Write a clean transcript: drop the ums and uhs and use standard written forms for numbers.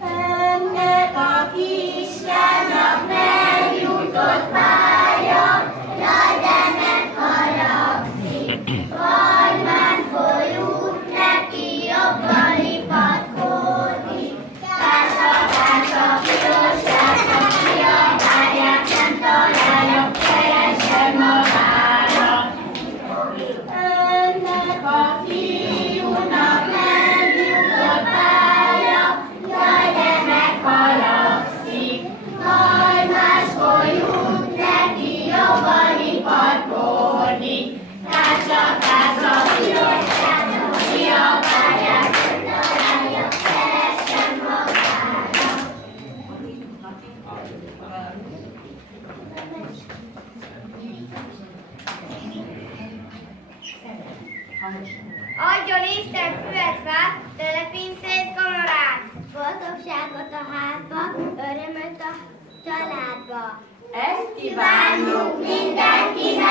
Ennek a kislának megjutott pálya, jaj, de megharagszik. Vagy máskor jut neki jobban ipatkodik. Társa, piros társa, kiabálják, nem találja, keresse magára. Ennek a fiúnak megjutott pálya, jaj, de megharagszik. Majd máskor jut neki jobban iparkodik. Társa, piros társa, kiabálják, nem találja, keressen magára. Adjon Isten füvet fát, telepín szét kamarát! Boldogságot a házba, örömöt a családba. Ezt Kívánjuk mindenkinek!